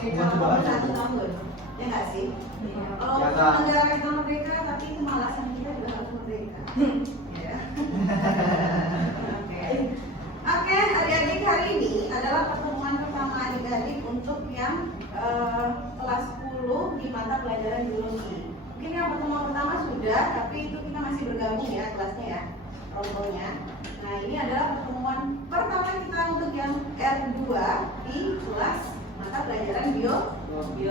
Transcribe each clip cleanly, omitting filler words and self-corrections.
kalau 1 tahun, ya nggak sih? Kalau negara kita merdeka, tapi kemalasan kita juga harus merdeka. Ya. Oke, adik-adik, hari ini adalah pertemuan pertama adik-adik untuk yang kelas 10 di mata pelajaran biologi. Mungkin yang pertemuan pertama sudah, tapi itu kita masih bergabung ya kelasnya ya, rombonya. Nah, ini adalah pertemuan pertama kita untuk yang R2 di kelas mata pelajaran biologi.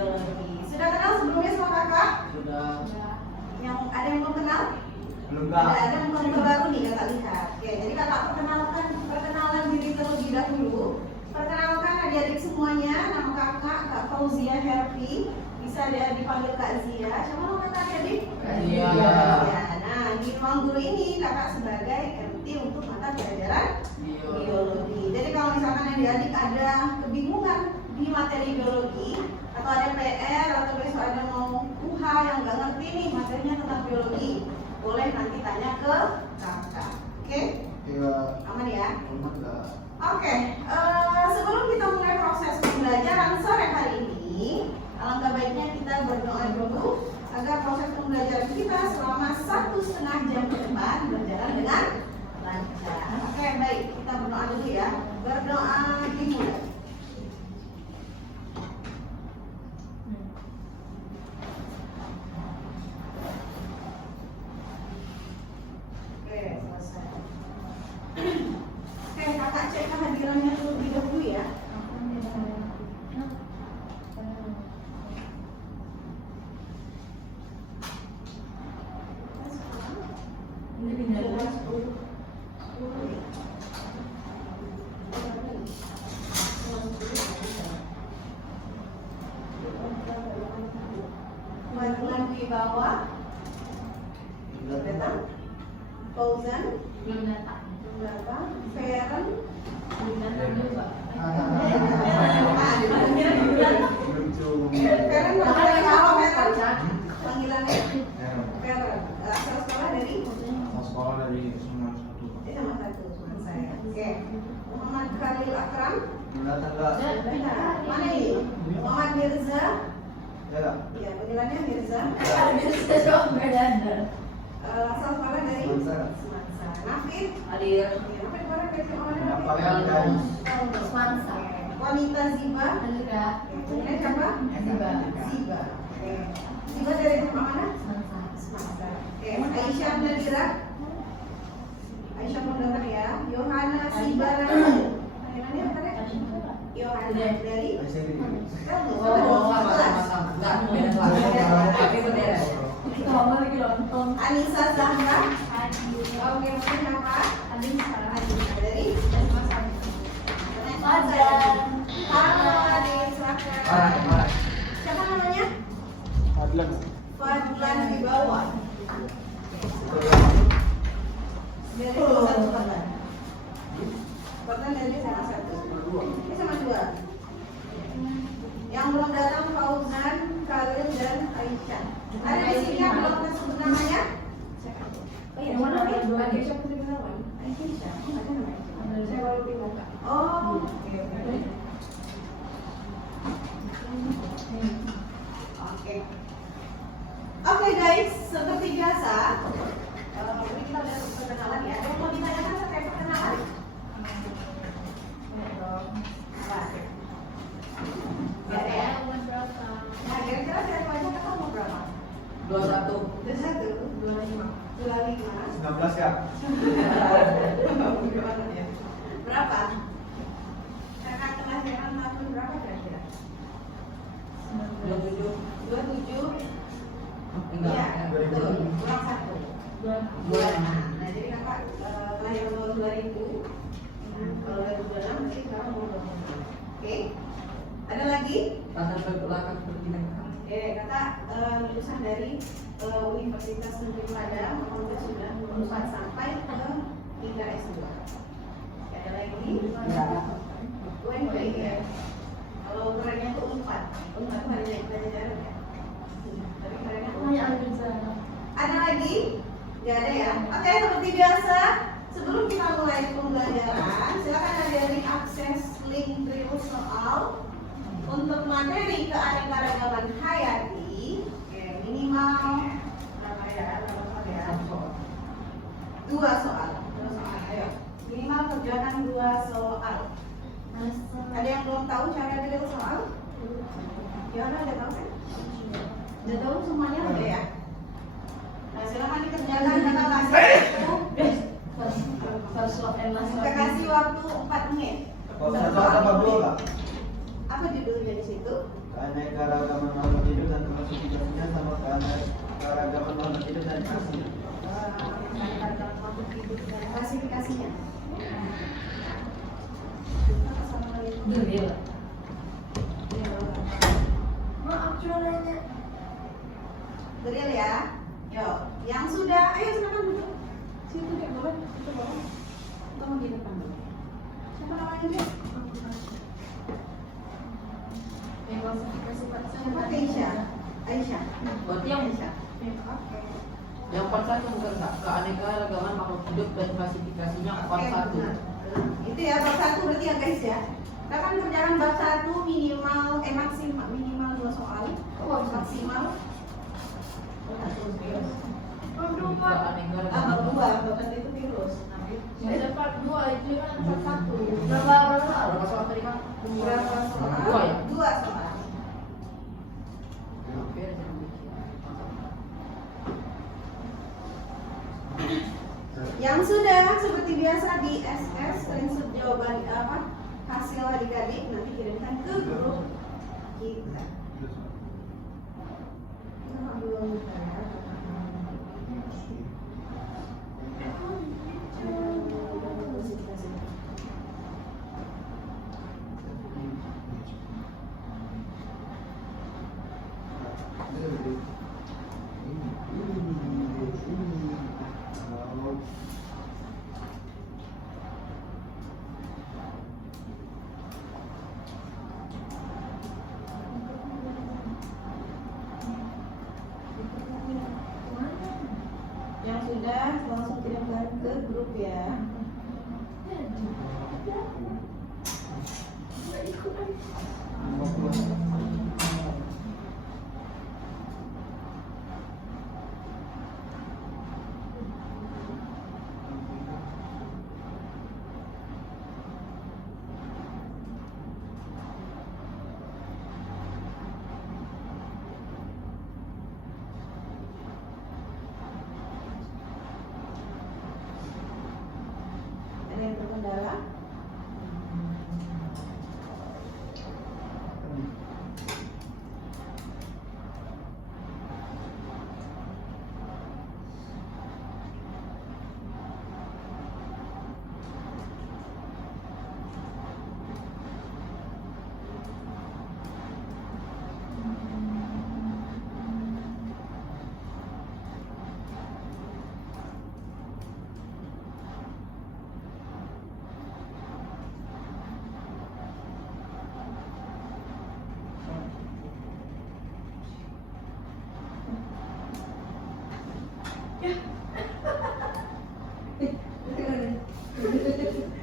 Sudah kenal sebelumnya sama kakak? Sudah. Yang ada yang belum kenal? Belum. Ada yang baru nih kakak lihat. Oke, jadi kakak perkenalan diri terlebih dahulu. Perkenalkan adik-adik semuanya, nama kakak Kak Fauzia Herfi. Bisa dipanggil Kak Zia. Siapa nama kakak adik? Zia. Ya, nah di ruang guru ini kakak sebagai MT untuk mata pelajaran biologi. Jadi kalau misalkan adik-adik ada kebingungan di materi biologi atau ada PR atau besok ada mau UH yang nggak ngerti nih materinya tentang biologi, boleh nanti tanya ke kakak. Oke? Iya. Aman ya? Aman lah. Oke, sebelum kita mulai proses pembelajaran sore hari ini, alangkah baiknya kita berdoa dulu agar proses pembelajaran kita selama 1,5 jam ke depan berjalan dengan lancar. Oke, baik, kita berdoa dulu ya. Berdoa dimulai. Oke, selesai. Oke, kakak cek kehadirannya terlebih dahulu ya. Ini tinggal 10. Majuan di bawah. Datang. Fauzan. Belum datang. Datang. Feren. Belum datang juga. Feren dari apa Feren? Panggilannya Feren. Asal sekolah dari? Sekolah dari Suman 1. Sama satu teman saya. Oke. Muhammad Khalil Akram. Datang enggak? Mana ini? Muhammad Mirza. Ya. Ya, panggilannya Mirza. Asal sekolah dari? Semansa. Nafid. Hadir. Nafid mana versi mana? Nafid dari Semansa. Wanita Ziba. Hadir. Kemudian siapa? Ziba. Ziba. Oke. Ziba dari rumah mana? Semansa. Semansa. Oke. Aisyah Nadira. Aisyah mau datang ya. Yohana Sibarani. Panggilannya apa deh? Yohana dari? Anissa Zahra. Oke, mungkin apa? Anissa dari? Halo, adik, silakan. Siapa namanya? Fadlan di bawah. Dari satu Fadlan. Fadlan dari sama satu. Ini sama dua. Yang belum datang Fauzan, Khalil dan Aisyah. Ada di sini yang belum tersebut namanya? Oh iya, mana nih? Aisyah Putri Gunawan. Aisyah, ada namanya? Saya baru dibuka. Oh, oke. Oke guys, seperti biasa, ini kita udah perkenalan ya. Ada yang mau ditanyakan terkait perkenalan? Gak ada ya? Nah, kira-kira siapa aja kakak mau berapa? 21. 25. 19 ya? Berapa? Kakak kelahiran tahun berapa kira-kira? 27. Iya, betul. Kurang 1. 2. Nah, jadi kakak kelahiran tahun 2000. Nah, kalau 2026 berarti sekarang mau 20. Oke. Ada lagi? Latar belakang pendidikan. Oke, kakak lulusan dari Universitas Negeri Padang, sudah lulusan sampai ke hingga S2. Ada lagi? UNP ya. Kalau kerennya itu Unpad. Unpad hari naik pelajaran ya. Tapi kerennya Unpad. Ada lagi? Gak ada ya? Oke, seperti biasa, sebelum kita mulai pembelajaran, silakan adik-adik akses link Trilus soal untuk materi keanekaragaman hayati, oke, minimal berapa ya? Berapa soal ya? Dua soal, ayo. Minimal kerjakan 2 soal. Ada yang belum tahu cara drill soal? Gimana, udah tahu kan? Udah tahu semuanya udah ya? Nah, silakan dikerjakan kakak kita kasih waktu 4 menit. Satu apa dua kak? Apa judulnya di situ? Keanekaragaman makhluk hidup dan klasifikasinya sama keanekaragaman makhluk hidup dan hasilnya. Klasifikasinya. Drill. Maaf jualannya. Drill ya. Yuk, yang sudah, ayo silakan duduk. Situ deh, boleh. Situ boleh. Kamu di depan dulu. Siapa namanya dia? Siapa? Aisyah. Berarti yang Aisyah. Oke. yang part 1 bukan kak? Keanekaragaman makhluk hidup dan klasifikasinya part 1. Benar. Itu ya bab 1 berarti ya guys ya. Kita kan kerjakan bab 1 minimal maksimal minimal 2 soal. Maksimal. Bab 2 bab 1 itu virus. Ada part 2 itu kan part 1. Berapa soal tadi kak? Berapa soal? 2 ya? 2 soal. Oke, Yang sudah seperti biasa di SS screenshot jawaban hasil adik-adik nanti kirimkan ke grup kita. Kita belum buka ya. Yang sudah langsung kirimkan ke grup ya. Ada yang terkendala?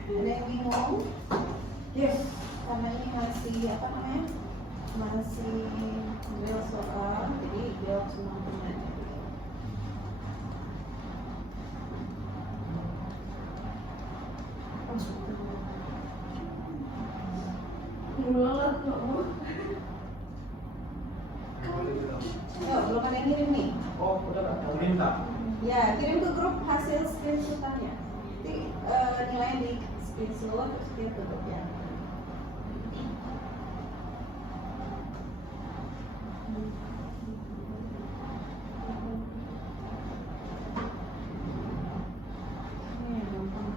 Ada yang bingung? Yes, karena ini masih apa namanya? Masih real soal, jadi jawab semua pertanyaan. Yuk, belum ada yang kirim nih. Oh, udah kak? Kirim kak? Ya, kirim ke grup hasil screenshotannya. Nanti nilainya di screenshot terus dia tutup ya. Ini yang gampang.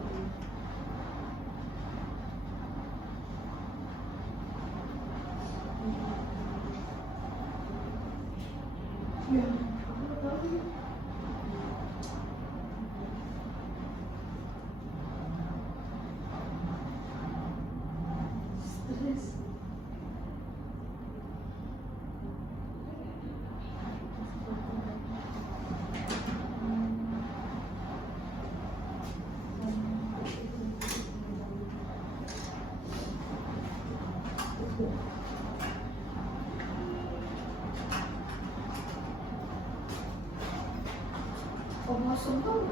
Kosum tuh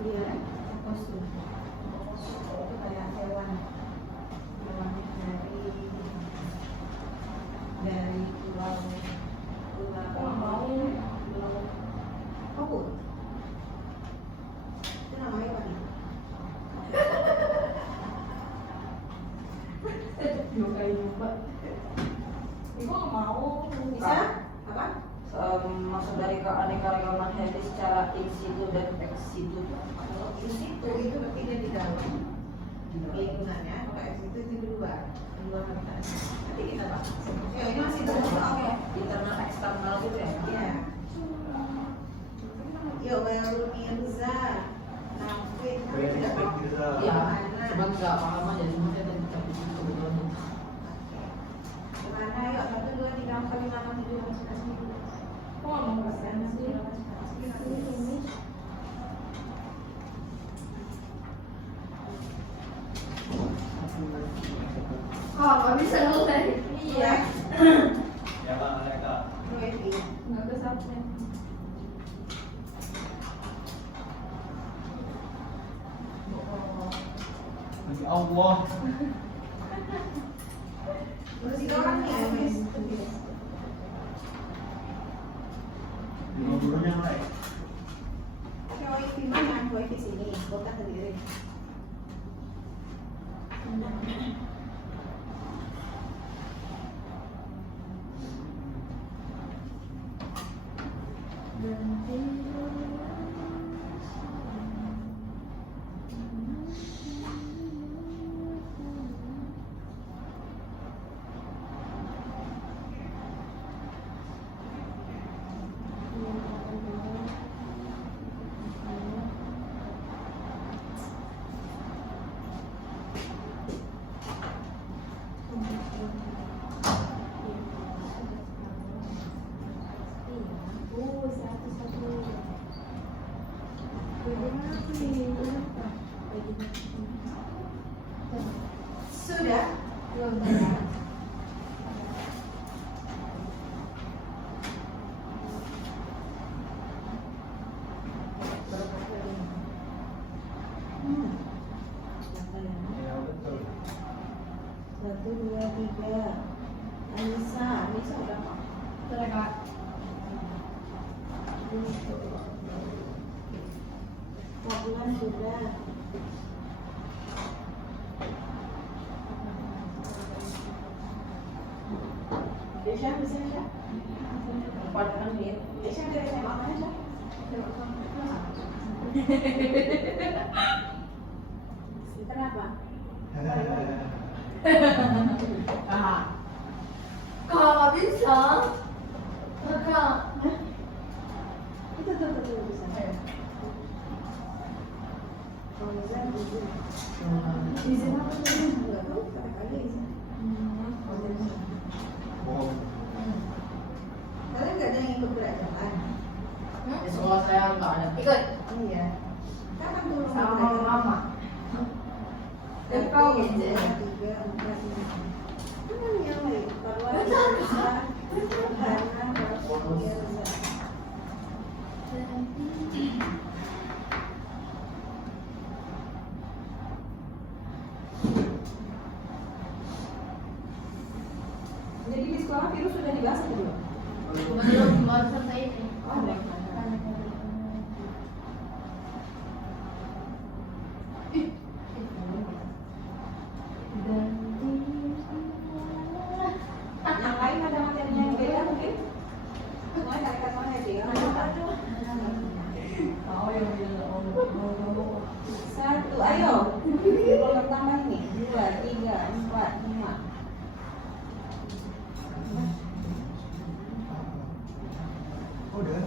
Iya. kosum. Itu kayak hewan dari pulau Aku nggak mau. Papua. Itu namanya apa nih? Dua kali nyoba. Ibu nggak mau. Bisa? Apa? Masuk dari keanekaragaman hayati secara in situ dan ex situ. Kalau in situ itu berarti dia di dalam lingkungannya, kalau ex itu di luar habitat. Nanti kita bahas. Ya, ini masih terus. Oke. Internal eksternal gitu ya. Iya. Yuk, baru Mirza. Nafid. Iya, cuma nggak paham aja, cuma saya tadi tapi kebetulan. Gimana? Yuk, 1, 2, 3, 4, 5, 6, 7, 8, 9, 10. Kok nggak mau kesana sih? Ini. Oh, nggak bisa ngelek. Iya. Ya Pak, mereka. Ready. Nggak ke subscribe. Masya Allah. Masih orang nih, Mas. Dua gurunya mulai. Wifi mana? Wifi sini. Buka sendiri. Sudah? Ya betul. 1, 2, 3. Anissa udah Pak. Mereka. Fadlan sudah. Desya bisa ya? Padahal nih, Desya dari SMA mana Desya? Kenapa? Kalau nggak bisa, kakak. Itu bisa. Kalau bisa izin. Izin apa tadi? Enggak tahu, kata-kata izin. Bohong. Kalian nggak ada yang ikut belajaran? di sekolah saya nggak ada. Ikut. Iya. Kan turun Sama mama. Dan Tapi kau 2, aja. 3, 4, 5. Kan yang lain. Kalau bisa. Karena bisa. Jadi di sekolah virus sudah dibahas atau belum? Belum baru selesai ini. Oh, belum. Yang lain ada materinya yang beda mungkin? Semua dari kata ya. Oh, yang bilang 1, ayo. Yang pertama ini 2, 3, 4, 5. Udah.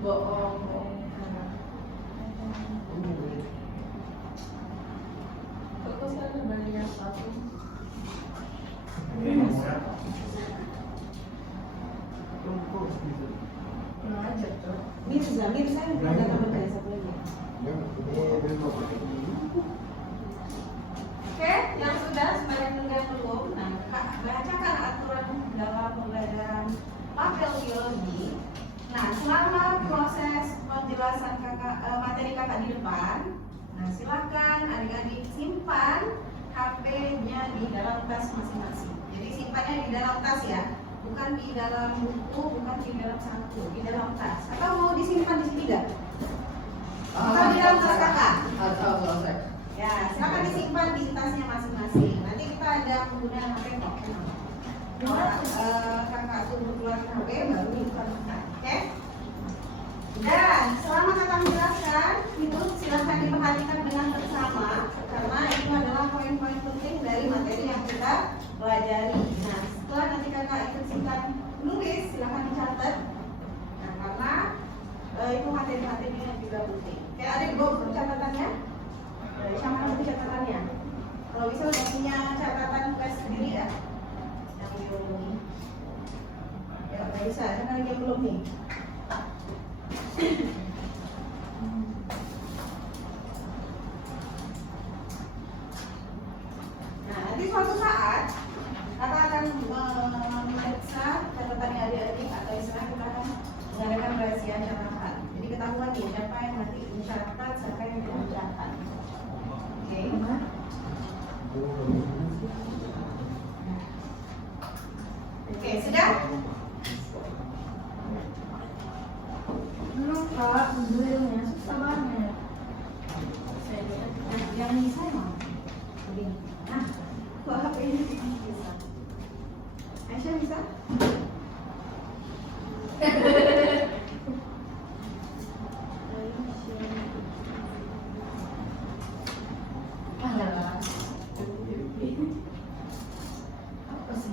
bohong. Fokus kan banyak yang satu. Tenang aja tuh. Mirza yang ada teman saya satu lagi. Oke, yang sudah sebanyak yang belum. Nah, bacakan aturan dalam pembelajaran mapel biologi. Nah, selama pembahasan materi kakak di depan. Nah, silakan adik-adik simpan HP-nya di dalam tas masing-masing. Jadi simpannya di dalam tas ya, bukan di dalam buku, bukan di dalam saku, di dalam tas. Atau mau disimpan di sini enggak? Atau di dalam tas kakak? Ya, silakan disimpan di tasnya masing-masing. Nanti kita ada penggunaan HP kok. Kakak tunggu keluar HP baru dibuka. Oke? Dan selama kakak menjelaskan itu silahkan diperhatikan dengan seksama karena itu adalah poin-poin penting dari materi yang kita pelajari. Nah, setelah nanti kakak ikut simpan nulis silahkan dicatat. Nah, karena itu materi-materi yang juga penting. Oke, adik bawa catatannya. Siapa yang punya catatannya? Kalau bisa udah punya catatan tulis sendiri ya. Yang belum nih. Ya nggak bisa, karena lagi yang belum nih. Nah, nanti suatu saat kakak akan memeriksa catatannya adik-adik atau istilah kita akan mengadakan rahasia catatan. Jadi ketahuan nih siapa yang nanti mencatat, siapa yang tidak mencatat. Oke. Oke, sudah? Belum kak, belumnya susah banget. Nah, yang bisa emang begini. Nah, kok HP ini bisa? Aisyah bisa? Apa sih?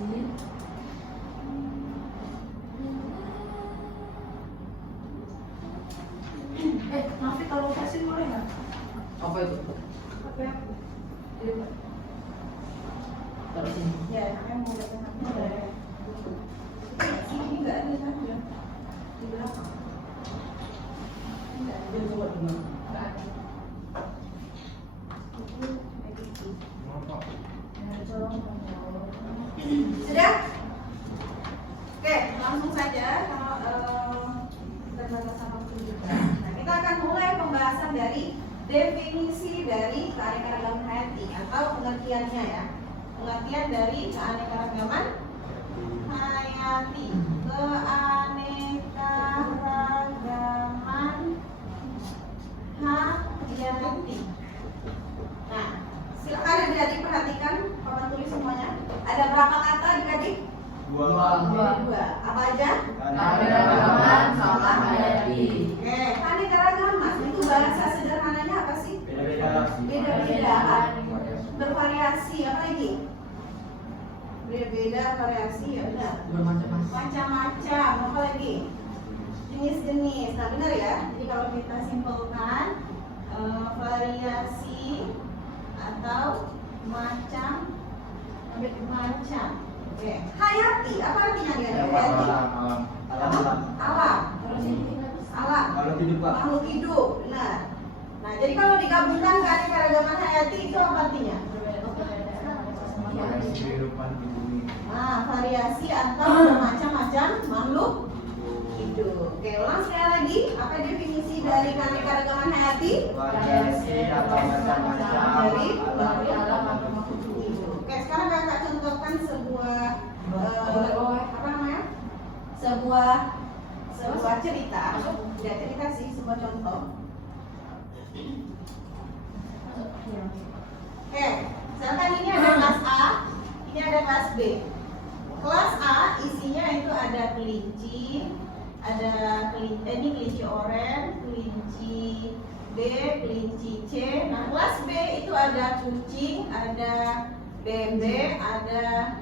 Nafi tolong kasih boleh nggak? Apa itu? Apa ya? Taruh sini. Ya, yang mau datang apa? Sini juga ada saja. Di belakang. Tidak ada. Dia coba dulu. Nggak ada. Sudah? Oke, langsung saja kalau terbatasan waktu juga. Nah, kita akan mulai pembahasan dari definisi dari keanekaragaman hayati atau pengertiannya ya. Pengertian dari keanekaragaman hayati. Keanekaragaman hayati. Nah, silakan adik-adik perhatikan, papan tulis semuanya. Ada berapa kata adik-adik? Dua. Apa aja? Keanekaragaman sama hayati. Oke, keanekaragaman itu bahasa sederhananya apa sih? Beda-beda, bervariasi, apa lagi? Beda-beda, variasi, ya benar. Macam-macam, apa lagi? Jenis-jenis, nah benar ya. Jadi kalau kita simpulkan, variasi atau macam-macam. Oke, hayati, apa artinya dia? Hayati? Alam. Alam. Makhluk hidup, benar. Nah, jadi kalau digabungkan keanekaragaman hayati itu apa artinya? Nah, variasi atau bermacam-macam makhluk hidup. Oke, ulang sekali lagi. Apa definisi dari keanekaragaman hayati? Variasi atau macam-macam Dari alam. Oke, sekarang kakak contohkan sebuah apa namanya? Sebuah cerita. Tidak cerita sih, sebuah contoh. Oke, misalkan ini ada kelas A, ini ada kelas B. Kelas A isinya itu ada kelinci, ini kelinci oranye, kelinci B, kelinci C. Nah, kelas B itu ada kucing, ada bebek, ada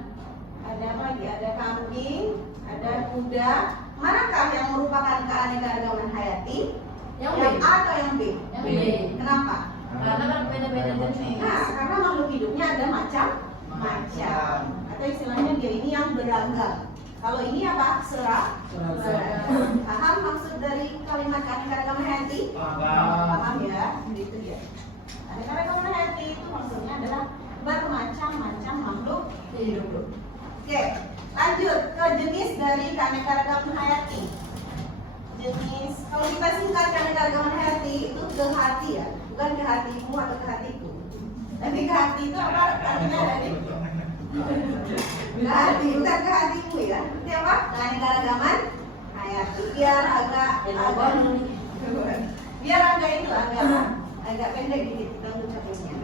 apa lagi? Ada kambing, ada kuda. Manakah yang merupakan keanekaragaman hayati? Yang B. A atau yang B? Yang B. Kenapa? Karena kan beda-beda jenis. Nah, karena makhluk hidupnya ada macam-macam. Atau istilahnya dia ini yang beragam. Kalau ini apa? Seragam. Paham maksud dari kalimat keanekaragaman hayati? Paham ya? Itu dia. Keanekaragaman hayati itu maksudnya adalah bermacam-macam makhluk hidup. Oke, lanjut ke jenis dari keanekaragaman hayati. jenis, kalau kita singkat keanekaragaman hayati itu ke hati ya, bukan ke hatimu atau ke hatiku. Tapi ke hati itu apa artinya tadi? Ke hati, bukan ke hatimu ya. Itu apa? Keanekaragaman hayati. Biar agak itu agak pendek dikit kita ngucapinnya.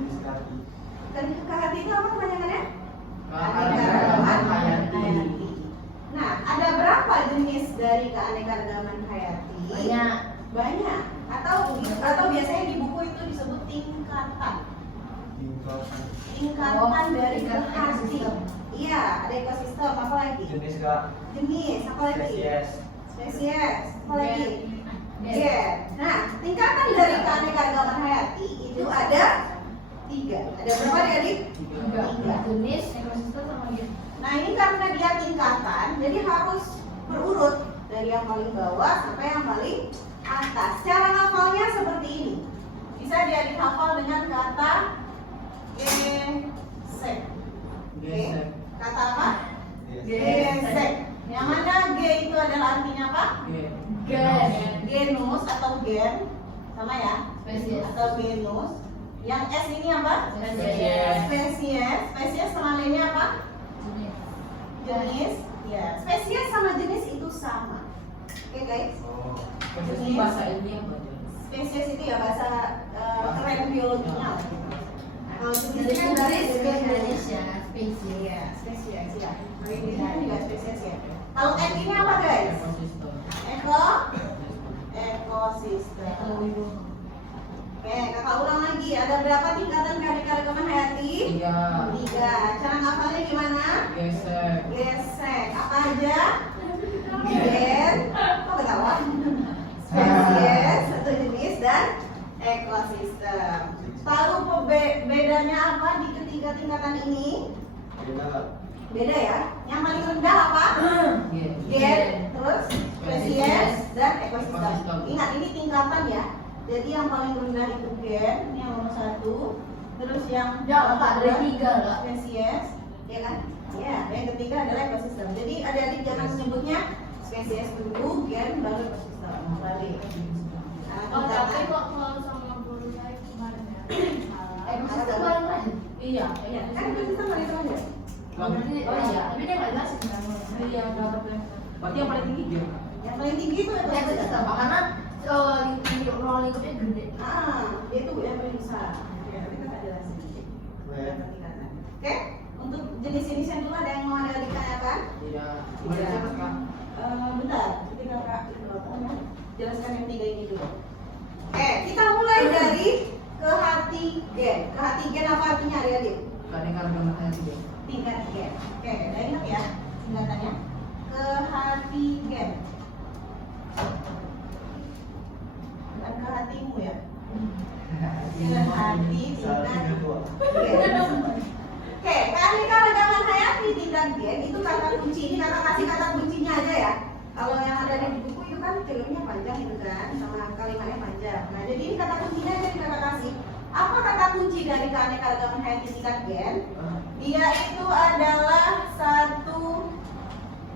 Dan ke hati itu apa kepanjangannya? Keanekaragaman hayati. Nah, ada berapa jenis dari keanekaragaman hayati? Banyak. Atau biasanya di buku itu disebut tingkatan. Tingkatan dari ke hati. Iya, ada ekosistem. Apa lagi? Jenis Kak. Jenis. Apa lagi? Spesies. Apa lagi? Gen. Nah, tingkatan dari keanekaragaman hayati itu ada 3. Ada berapa adik? 3. Jenis, ekosistem sama gen. Nah, ini karena dia tingkatan, jadi harus berurut dari yang paling bawah sampai yang paling atas. Cara hafalnya seperti ini. Bisa diadik hafal dengan kata gesek. Oke. Kata apa? Gesek. Yang mana G itu adalah artinya apa? Gen. Genus atau gen, sama ya? Spesies. Atau genus. Yang S ini apa? Spesies. Spesies sama lainnya apa? Jenis. Ya. Spesies sama jenis itu sama. Oke guys. Jenis bahasa ini apa? Spesies itu ya bahasa keren biologinya. Nah, kalau jenis kan dari Indonesia, spesies. Iya, spesies ya. Kalau ini juga spesies ya. Kalau F ini apa guys? Ekosistem. Oke, kakak ulang lagi. Ada berapa tingkatan keanekaragaman hayati? 3. Cara ngafalnya gimana? Gesek. Apa aja? Gen. Kok ketawa? Spesies, satu jenis dan ekosistem. Tahu bedanya apa di ketiga tingkatan ini? Beda ya. Yang paling rendah apa? Gen, terus spesies dan ekosistem. Ingat ini tingkatan ya. Jadi yang paling rendah itu gen, ini yang nomor 1. Terus yang dari 3 lah. spesies, ya kan? Ya, yang ketiga adalah ekosistem. Jadi adik-adik jangan menyebutnya spesies dulu, gen, baru ekosistem. Balik. Nah, Oh, tapi tingkatan. kok kalau sama guru saya kemarin ya? Ekosistem bareng kan? Iya. Ya, kan ekosistem paling rendah. Berarti, oh iya, tapi dia nggak jelasin kan? Iya, nggak berarti. Berarti yang paling tinggi dia. Yang paling tinggi itu Ekosistem, karena ruang lingkupnya gede. Dia tuh yang paling besar. Ya, tapi kita jelasin sedikit. Tingkatan. Oke, untuk jenis-jenis yang dulu ada yang mau ada ditanyakan? Tidak. Boleh catat Kak? Bentar, jadi kakak itu apa ya? Jelaskan yang 3 ini dulu. Kita mulai dari ke hati gen. Ke hati gen apa artinya adik-adik? Keanekaragaman hayati dia. Tingkat gen. Oke, udah ingat ya singkatannya? Ke hati gen. Bukan ke hatimu ya? Ke hati tingkat gen. Oke, keanekaragaman hayati tingkat gen itu kata kunci. Ini kakak kasih kata kuncinya aja ya. Kalau yang ada di buku itu kan filmnya panjang itu kan, sama kalimatnya panjang. Nah, jadi ini kata kuncinya aja yang kakak kasih. Apa kata kunci dari keanekaragaman hayati tingkat gen? Dia itu adalah satu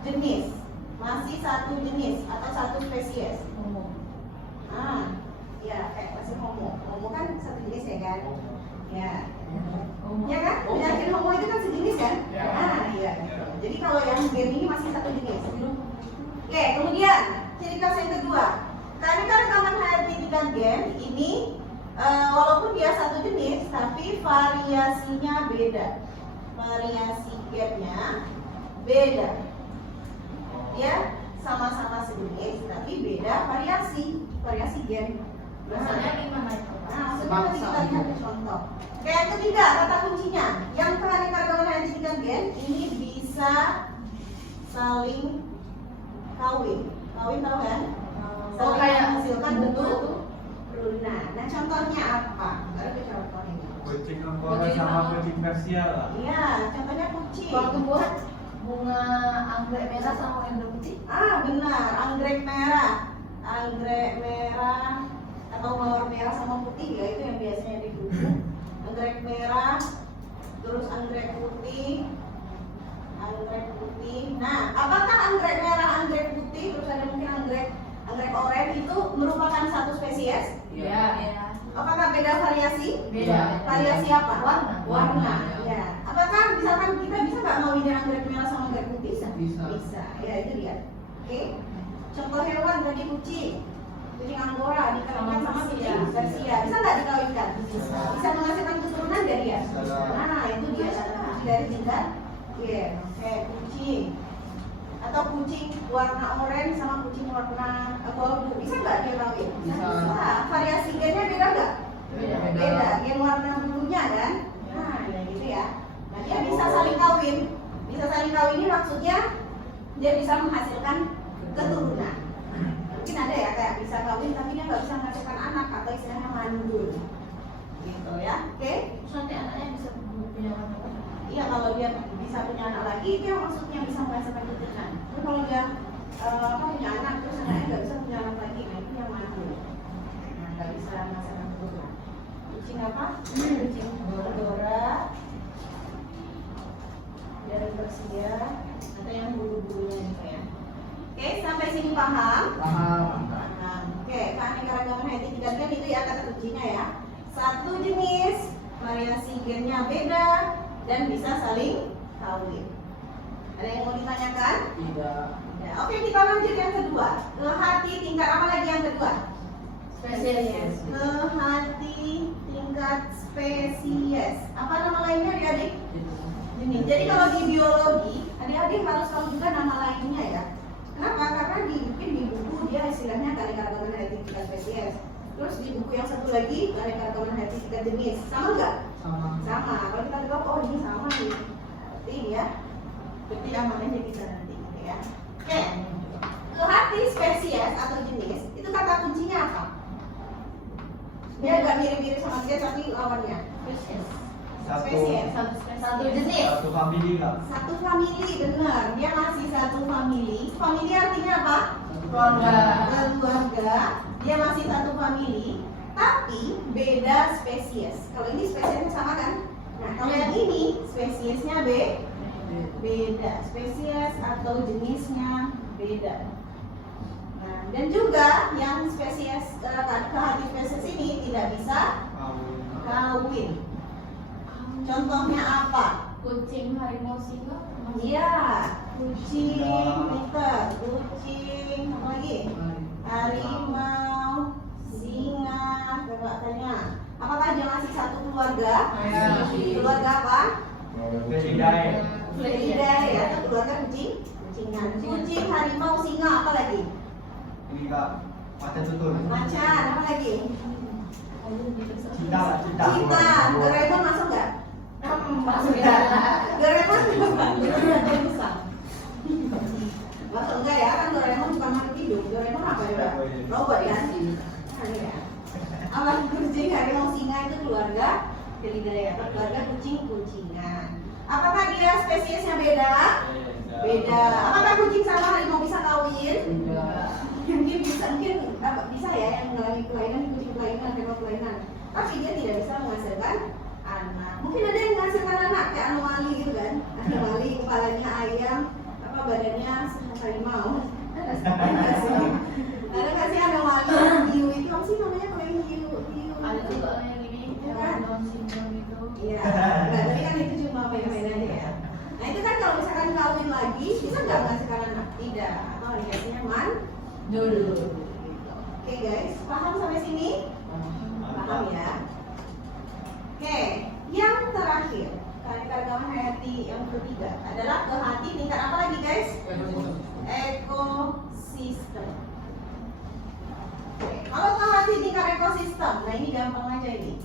jenis, masih satu jenis atau satu spesies. Ya, kayak masih homo. Homo kan satu jenis ya kan? Ya. Ya kan? Penyakit homo itu kan sejenis kan? Iya. Jadi kalau yang gen ini masih satu jenis. Oke, kemudian ciri khas yang kedua. Keanekaragaman hayati tingkat gen ini walaupun dia satu jenis, tapi variasinya beda. Variasi gennya beda. Ya, sama-sama sejenis, tapi beda variasi gen. Biasanya gimana itu? Nah, sekarang kita lihat contoh. Kayak ketiga, kata kuncinya, yang keanekaragaman hayati tingkat gen ini bisa saling kawin. Kawin tahu kan? Saling kayak menghasilkan bentuk itu. turunan. Nah, contohnya apa? Baru ke contohnya. Kucing angkora sama kucing Persia lah. Iya, contohnya kucing. Kalau tumbuhan bunga anggrek merah sama anggrek putih. Benar, anggrek merah. Anggrek merah atau mawar merah sama putih ya, itu yang biasanya di buku. Anggrek merah, terus anggrek putih. Anggrek putih. Nah, apakah anggrek merah, anggrek putih, terus ada mungkin anggrek Beda. Variasi apa? Warna. Warna. Ya. Apakah misalkan kita bisa nggak ngawinin anggrek merah sama anggrek putih? Bisa. Bisa. Ya itu dia. Oke. Contoh hewan tadi kucing. Kucing Angora dikawinkan sama kucing Persia. Bisa nggak dikawinkan? Bisa. Bisa menghasilkan keturunan dari dia? Bisa. Nah itu dia kucing dari tingkat. Oke. Kucing. Atau kucing warna oranye sama kucing warna abu-abu. Bisa nggak dia kawin? Bisa. Variasi gennya beda nggak? Beda. Beda. Gen warna bulunya kan? Nah, ya gitu ya. Nah, dia bisa saling kawin. Bisa saling kawin ini maksudnya dia bisa menghasilkan keturunan. Mungkin ada ya kayak bisa kawin tapi dia nggak bisa menghasilkan anak atau istilahnya mandul. Gitu ya. Oke? Terus nanti anaknya bisa punya warna apa? Iya, kalau dia bisa punya anak lagi itu yang maksudnya bisa menghasilkan keturunan. Tapi kalau dia punya anak terus anaknya nggak bisa punya anak lagi, nah itu yang mandul. Nah, nggak bisa menghasilkan keturunan. Kucing apa? Kucing Dora. Dari Persia atau yang bulu-bulunya gitu ya. Oke, sampai sini paham? Paham. Paham. Oke, keanekaragaman hayati tingkat gen itu ya kata kuncinya ya. Satu jenis, variasi gennya beda dan bisa saling kawin. Ada yang mau ditanyakan? Tidak. Ya, oke, kita lanjut yang kedua. Kehati tingkat apa lagi yang kedua? Spesies. Kehati tingkat spesies. Apa nama lainnya adik-adik? Jenis. Jadi kalau di biologi, adik-adik harus tahu juga nama lainnya ya. Kenapa? Karena mungkin di buku dia istilahnya keanekaragaman hayati tingkat spesies. Terus di buku yang satu lagi keanekaragaman hayati tingkat jenis. Sama nggak? Sama. Sama. Kalau kita bilang oh ini sama nih. Berarti ya. Berarti amannya kita nanti gitu ya. Oke. Kehati spesies atau jenis itu kata kuncinya apa? Dia agak mirip-mirip sama dia tapi lawannya. Spesies. Spesies. Satu jenis. Satu famili nggak? Satu famili, benar. Dia masih satu famili. Famili artinya apa? Keluarga. Keluarga. Dia masih satu famili, tapi beda spesies. Kalau ini spesiesnya sama kan? Nah, kalau yang ini spesiesnya beda. Spesies atau jenisnya beda. Nah, dan juga yang spesies kehati spesies ini tidak bisa kawin. Contohnya apa? Kucing, harimau, singa. Iya, kucing, pinter, kucing, apa lagi? Harimau, singa, coba tanya. Apakah dia masih satu keluarga? Masih. Keluarga apa? Felidae. Felidae atau keluarga kucingan. Kucing, harimau, singa, apa lagi? Ini kak, macan tutul. Macan, apa lagi? Cita. Cita, Doraemon masuk nggak? Masuk ya. Doraemon bisa. Masuk enggak ya? Kan Doraemon bukan makhluk hidup. Doraemon apa ya? Robot ya? Nah, ini ya. Apa kucing, harimau, singa itu keluarga Felidae atau keluarga kucing-kucingan. Apakah dia spesiesnya beda? Beda. Apakah kucing sama harimau bisa kawin? Mungkin bisa ya yang mengalami kelainan, kucing kelainan, harimau kelainan. Tapi dia tidak bisa menghasilkan anak. Mungkin ada yang menghasilkan anak kayak anomali gitu kan? Anomali kepalanya ayam, apa badannya harimau. Ada nggak sih anomali hiu itu apa sih namanya kalau yang hiu? Ada juga yang ini, yang Down syndrome itu. Iya. Nah, tapi kan itu cuma main-main aja ya. Nah itu kan kalau misalkan kawin lagi bisa nggak menghasilkan anak? Tidak. Atau dikasihnya dulu. Oke guys, paham sampai sini? Paham ya? Oke, yang terakhir keanekaragaman hayati yang ketiga adalah kehati tingkat apa lagi guys? Ekosistem. Oke, kalau kehati tingkat ekosistem, nah ini gampang aja ini,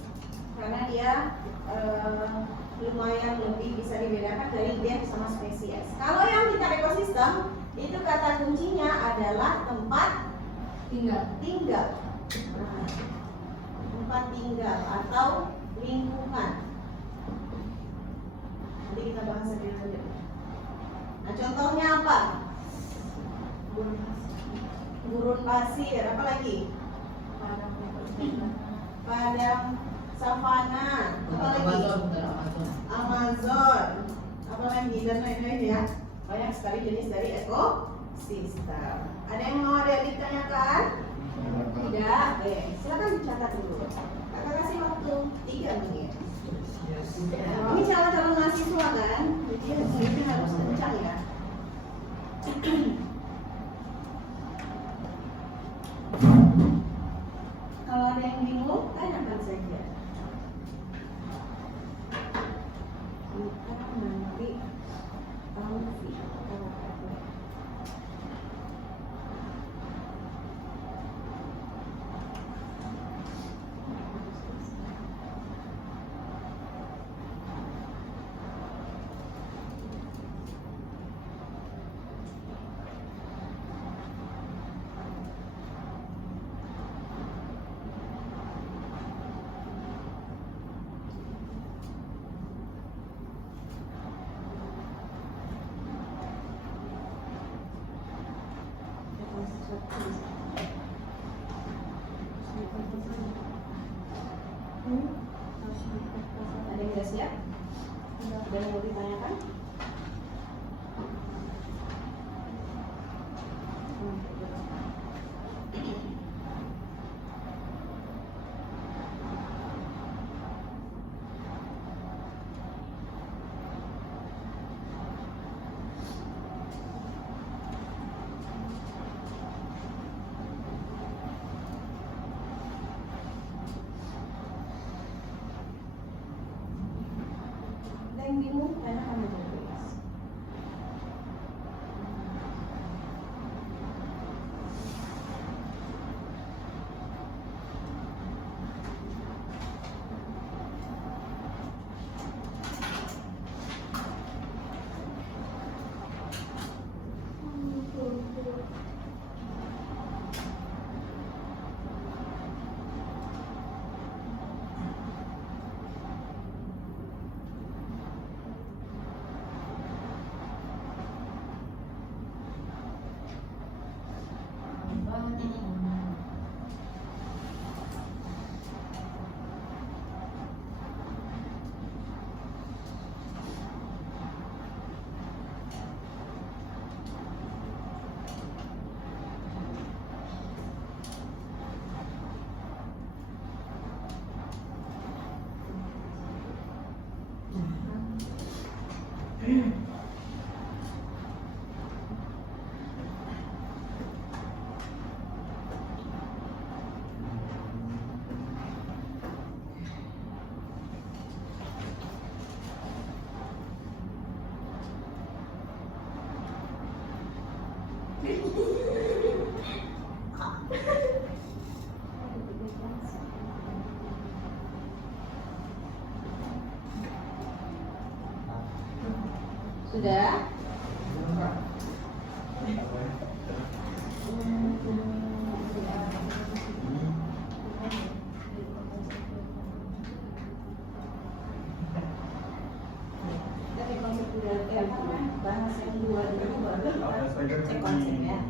karena dia lumayan lebih bisa dibedakan dari gen sama spesies. Kalau yang tingkat ekosistem itu kata kuncinya adalah tempat tinggal. Nah, tempat tinggal atau lingkungan. Nanti kita bahas lebih lanjut. Nah, contohnya apa? Gurun pasir, apa lagi? Padang savana, apa lagi? Amazon, apa lagi dan lain-lain ya. Banyak sekali jenis dari ekosistem. Ada yang mau adik-adik tanyakan? Tidak? Silakan dicatat dulu. Kakak kasih waktu 3 menit. Yes. Ini calon-calon mahasiswa kan, jadi ini harus kencang ya. Kalau ada yang bingung, tanyakan saja. Kita nanti tahu sih. Ada yang sudah siap? Ada yang mau ditanyakan? Ada yang bingung? Tanyakan aja please. Sudah? Tapi konsep bahas yang dua dulu baru kita cek konsepnya.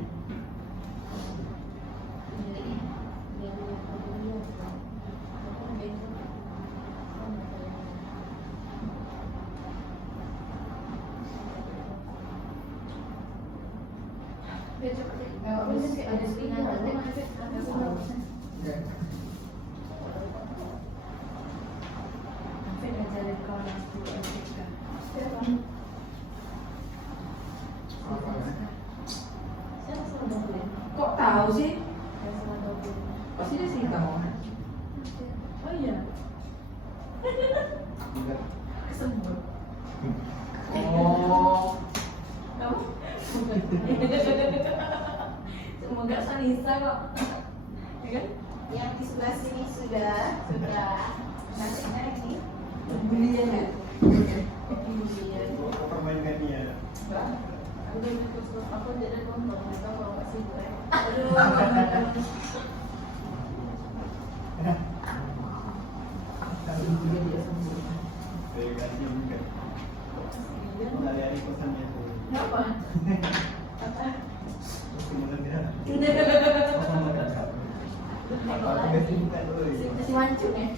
Ada spinal, Kok tahu sih? Pasti dia sih tahu. Oh iya, Enggak. kesembur. Oh. Kamu? Semoga Sanisa kok. Ya kan? Yang di sebelah sini sudah. Sudah. Nasibnya ini. Belian ya? Iya. Permainannya. Udah ikut aku jadi nonton, nggak tahu kalau nggak sih gue. Aduh. Dia dia sendiri. Delegasi mungkin. Dari kosannya itu. Kenapa? Apa? Sebenarnya. Nengok Apa lagi. tugasnya bukan dulu ya? Si Mancung ya?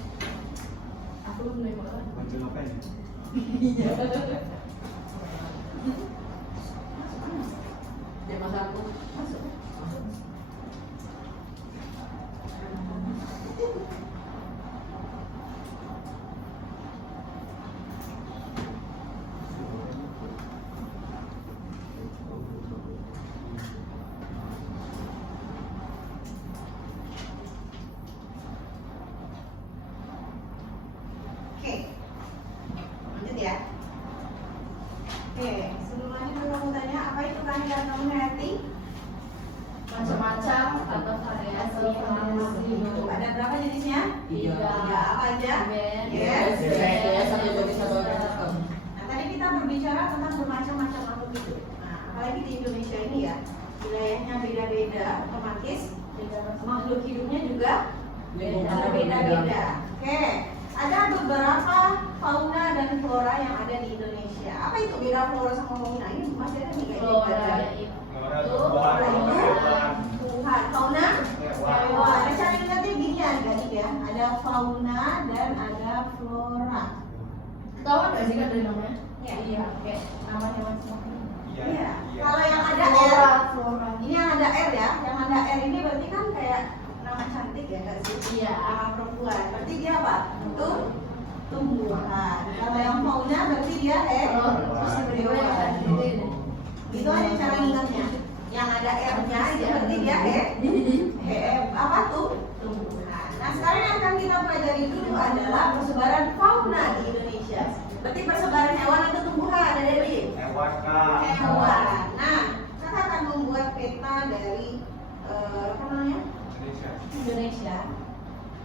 Aku belum nengok lagi. Muncul apa ini? Iya. Dia masa aku masuk. yang kamu hati? Macam-macam atau variasi yang Ada berapa jenisnya? Tiga. Apa aja? Band. Yes. Yes. Satu jenis satu jenis. Nah, tadi kita berbicara tentang bermacam-macam makhluk hidup. Nah, apalagi di Indonesia ini ya, wilayahnya beda-beda, otomatis makhluk hidupnya juga beda-beda. Oke, ada beberapa fauna dan flora yang ada di Indonesia. Apa itu beda flora sama fauna? Ini masih ada nih kayaknya. Flora Tuhan, fauna, hewan. Nah, cara ingatnya gini adik-adik ya, ada fauna dan ada flora. Ketahuan nggak sih kan dari namanya? Iya. Kayak nama hewan semua. Iya. Kalau yang ada R, Flora. ini yang ada R ya, yang ada R ini berarti kan kayak nama cantik ya nggak sih? Iya. Nama perempuan. Berarti dia apa? Tumbuhan. Kalau yang fauna berarti dia Terus hewan. Itu aja cara ingatnya. Yang ada R-nya itu berarti dia apa tuh? Tumbuhan. Nah, sekarang yang akan kita pelajari dulu adalah persebaran fauna di Indonesia. Berarti persebaran hewan atau tumbuhan ada di hewan. Nah, kakak akan membuat peta dari apa namanya? Indonesia.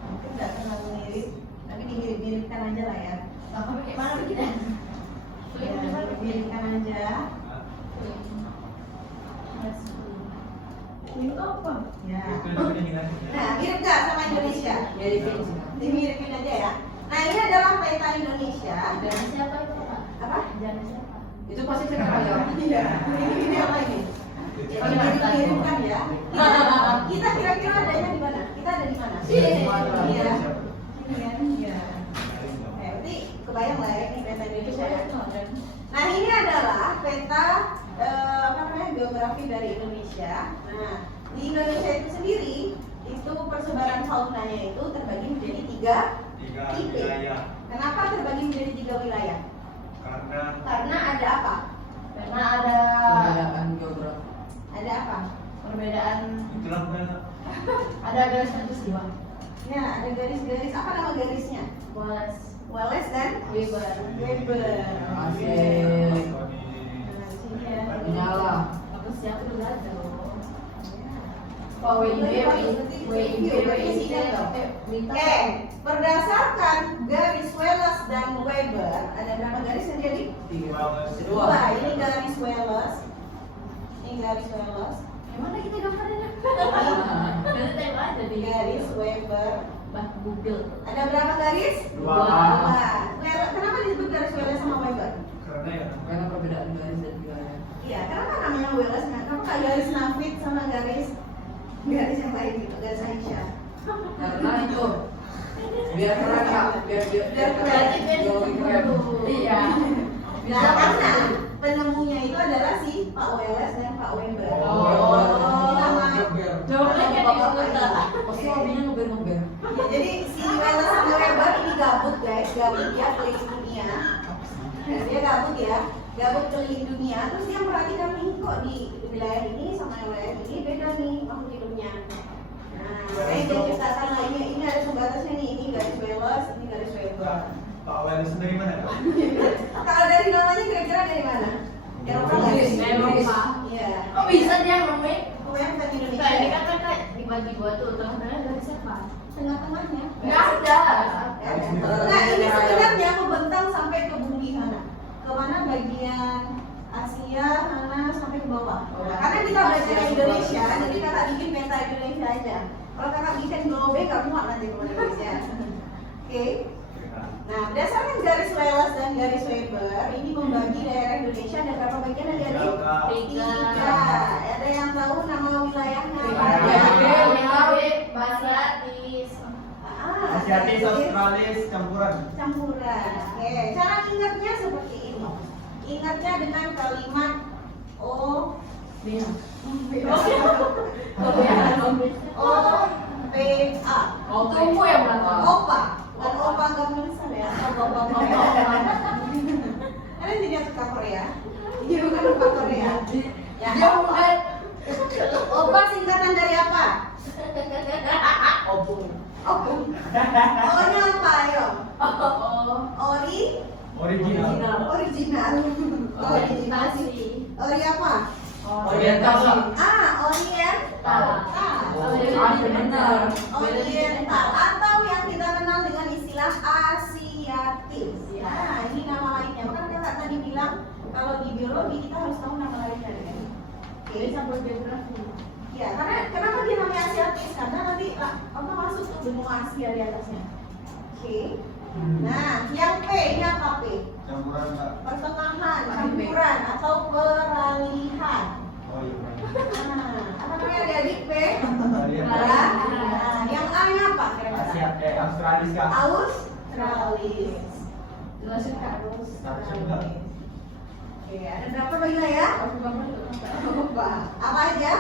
Mungkin nggak terlalu mirip, tapi dimirip-miripkan aja lah ya. Nah, kamu kayak mana bikinnya? Ya, miripkan aja. Ini apa? Ya. Nah, mirip nggak sama Indonesia? Dimiripin aja ya. Nah, ini adalah peta Indonesia. Jangan siapa itu Pak? Apa? Jangan siapa? Itu pasti cerita Iya. Ini apa ini? Dimirip-miripkan ya. Kita kira-kira adanya di mana? Kita ada di mana? Sini. Iya. Ini kan? Iya. Berarti kebayang lah ya ini peta Indonesia ya. Nah, ini adalah peta apa namanya geografi dari Indonesia. Nah, di Indonesia itu sendiri itu persebaran faunanya itu terbagi menjadi tiga tipe. Kenapa terbagi menjadi 3 wilayah? Karena ada apa? Karena ada Perbedaan geografi. Ada apa? perbedaan. Ada garis katulistiwa. Ya, ada garis-garis. Apa nama garisnya? Wallace dan Weber. Weber. Asik. Nah, di sini ya. Menyala. Aku siapa dulu aja loh. Oke, berdasarkan garis Wallace dan Weber, ada berapa garis yang jadi? 2. Ini garis Wallace. Ini garis Wallace. Gimana kita gambarnya? Nanti tengok aja di Garis Weber. Google. Ada berapa garis? 2. Kenapa disebut garis Wallace sama Weber? Karena perbedaan garis dan wilayah. Iya, kenapa namanya Wallace? Kenapa nggak garis Nafit sama garis yang lain gitu, garis Aisyah? Karena itu biar keren ya, biar Berarti keren. Iya. Nah, karena penemunya itu adalah si Pak Wallace dan Pak Weber. Ini nama. Jawabannya di Google. Pasti hobinya ngeber-ngeber. Ya, jadi si Wallace sama Weber ini gabut guys, gabut dia keliling dunia. Dan dia gabut ya, gabut keliling dunia. Terus dia perhatikan nih kok di wilayah ini sama wilayah ini beda nih makhluk hidupnya. Nah, makanya dia ciptakan lah ini ada pembatasnya nih, ini garis Wallace, ini garis Weber. Kalau dari namanya kira-kira dari mana? Eropa nggak sih? Eropa. Iya. Kok bisa dia ngomong? Pokoknya bukan Indonesia. Nah, ini kan mereka dibagi dua tuh, tengah-tengahnya dari siapa? Tengah-tengahnya. Nggak ada. Nah, ini sebenarnya membentang sampai ke bumi sana. Kemana bagian Asia sana sampai ke bawah. Nah, karena kita belajar Indonesia, jadi kakak bikin peta Indonesia aja. Kalau kakak bikin globe, nggak muat nanti ke Indonesia. Oke. Nah, berdasarkan garis Wallace dan garis Weber, ini membagi daerah Indonesia ada berapa bagian adik-adik? 3. Ada yang tahu nama wilayahnya? Asiatis. Asiatis, Australis, campuran. Campuran. Oke, cara ingatnya seperti ini. Ingatnya dengan kalimat O P A. Tunggu yang belakang. Opa. Bukan opa nggak menyesal ya. Kalian jadi suka Korea? Iya bukan opa Korea. Ya. Dia bukan. Opa singkatan dari apa? Opung. Opung. O-nya apa ayo? Original. Original. Orientasi. Ori apa? Oriental. Oriental. Oriental atau yang kita kenal dengan istilah Asiatis. Nah, ini nama lainnya. Maka kakak tadi bilang kalau di biologi kita harus tahu nama lainnya. Oke, Sampai geografi. ya, karena kenapa dia namanya Asiatis? Karena nanti apa masuk tuh benua Asia di atasnya. Oke. Nah, yang P ini apa P? Campuran Kak. Pertengahan, campuran atau peralihan. Oh iya. Nah, apa namanya adik-adik P? Oriental. Nah, yang A nya apa kira-kira? Australis Kak. Australis. Jelasin Kak. Australis. Oke, ada berapa lagi lah ya? Lupa. Apa aja?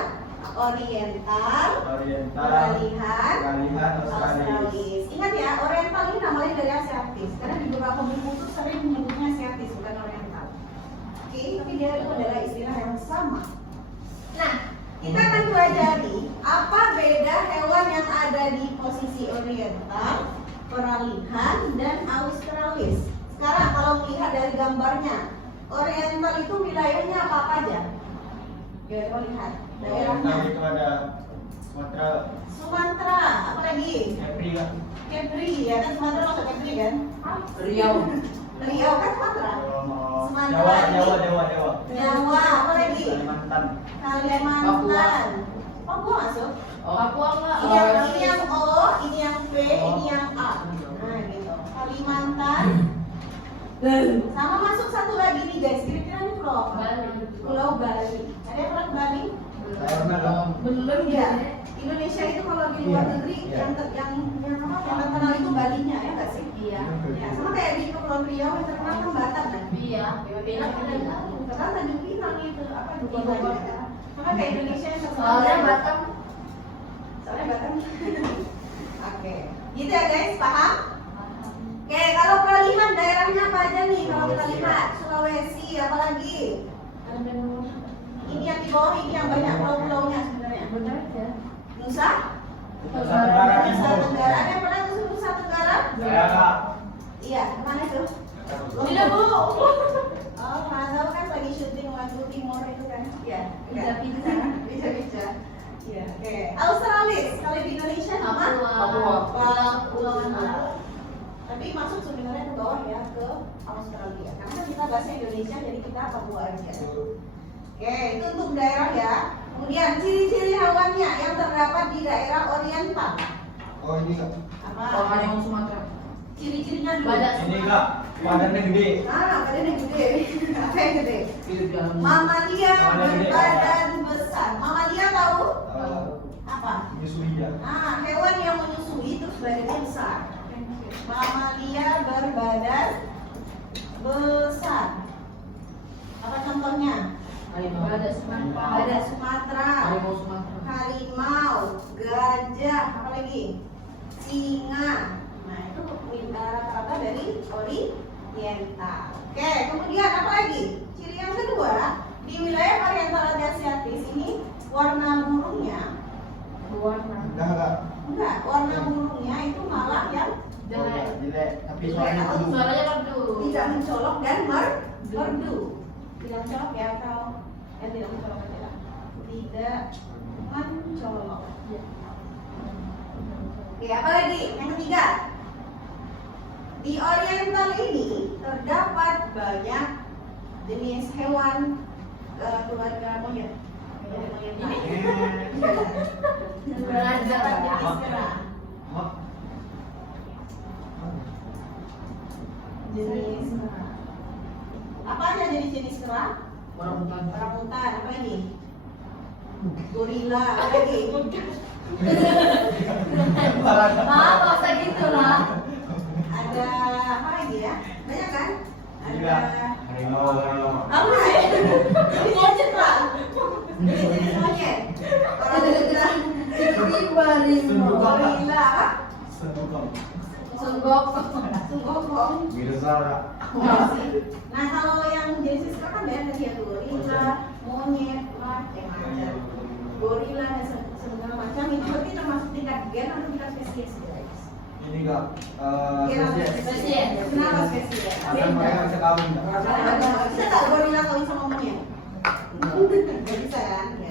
Oriental, Oriental. peralihan, Peralihan Australis. Australis. Ingat ya, Oriental ini namanya dari Asiatis. Karena di beberapa buku itu sering menyebutnya Asiatis, bukan Oriental. Oke, tapi dia itu adalah istilah yang sama. Nah, kita akan pelajari apa beda hewan yang ada di posisi Oriental, peralihan, dan Australis. Sekarang kalau melihat dari gambarnya, Oriental itu wilayahnya apa aja? Ya, coba lihat daerahnya. Oriental itu ada Sumatera. Sumatera, apa lagi? Kepri Kak. Kepri, ya kan Sumatera masuk Kepri kan? Riau. Riau kan Sumatera. Jawa, Jawa. Jawa, apa lagi? Kalimantan. Kalimantan. Papua masuk. Papua enggak? Ini yang O, ini yang P, ini yang A. Nah gitu. Kalimantan. Sama masuk satu lagi nih guys. Kira-kira ini pulau apa? Pulau Bali. Ada yang pernah ke Bali? Saya pernah Kak. Belum Ya. Indonesia itu kalau di luar Iya, negeri iya. yang terkenal itu Balinya ya nggak sih? Iya. Ya, sama kayak di Kepulauan Riau yang terkenal kan Batam kan? Iya. Bilang ada terkenal Tanjung Pinang itu apa di Bogor. Sama kayak Indonesia yang terkenal. Soalnya Batam. Soalnya Batam. Oke, gitu ya guys, paham? Oke, kalau peralihan daerahnya apa aja nih kalau kita lihat? Sulawesi, apalagi? Ini yang di bawah ini yang banyak pulau-pulaunya sebenarnya. Benar ya. Nusa? Nusa Tenggara Nusa Timur. Tenggara. Ada yang pernah ke Nusa Tenggara? Saya Kak. Iya, kemana tuh? Tidak, Bu. Oh, mana tahu kan lagi syuting lagu Timur itu kan? Iya. Bisa-bisa. Bisa-bisa. Iya. Oke. Australis. Kalau di Indonesia nama? Papua. Papua. Tapi masuk sebenarnya ke bawah ya ke Australia. Karena kita bahasa Indonesia jadi kita Papua aja. Oke, itu untuk daerah ya. Kemudian ciri-ciri hewannya yang terdapat di daerah Oriental. Oh ini Kak. Apa? Orang yang Sumatera. Ciri-cirinya dulu. Badak. Ini Kak. Badannya gede. Badannya gede. Apa yang gede? Itu jalan. Mamalia Mamalia gede. berbadan besar. Mamalia tahu? Apa? Menyusui ya. Nah, hewan yang menyusui itu badannya besar. Mamalia berbadan besar. Apa contohnya? Harimau. Badak Sumatera. Badak Sumatera, Harimau Sumatera. harimau, gajah, apa lagi? Singa. Nah, itu rata-rata dari Oriental. Oke, kemudian apa lagi? Ciri yang kedua, di wilayah Oriental Asiatis ini warna burungnya Enggak Kak. enggak, warna burungnya itu malah yang Oh, enggak, jelek. Tapi suaranya Jelek. penuh. Suaranya merdu. tidak mencolok dan merdu. Tidak mencolok ya atau tidak mencolok aja. Tidak mencolok. Oke, apa lagi? Yang ketiga. Di Oriental ini terdapat banyak jenis hewan keluarga monyet. Ini terdapat jenis kera. Mak. Jenis kera. Apa aja jenis kera? Orangutan. Orangutan, apa lagi? Gorila, apa lagi? Maaf, nggak usah gitu lah. Ada apa lagi ya? Banyak kan? Iya. Harimau. Apa sih? Monyet lah. Ini jenis monyet. Orangutan, gorila, apa? Sendukong. Sunggok. Sunggokong. Mirza. Nah, kalau yang jenis kera kan banyak tadi ya, gorila, monyet, macam-macam. Gorila dan segala macam itu berarti termasuk tingkat gen atau tingkat spesies guys? Ini Kak. Spesies. Spesies. Kenapa spesies? Karena mereka bisa kawin Kak. Bisa tak gorila kawin sama monyet? Nggak bisa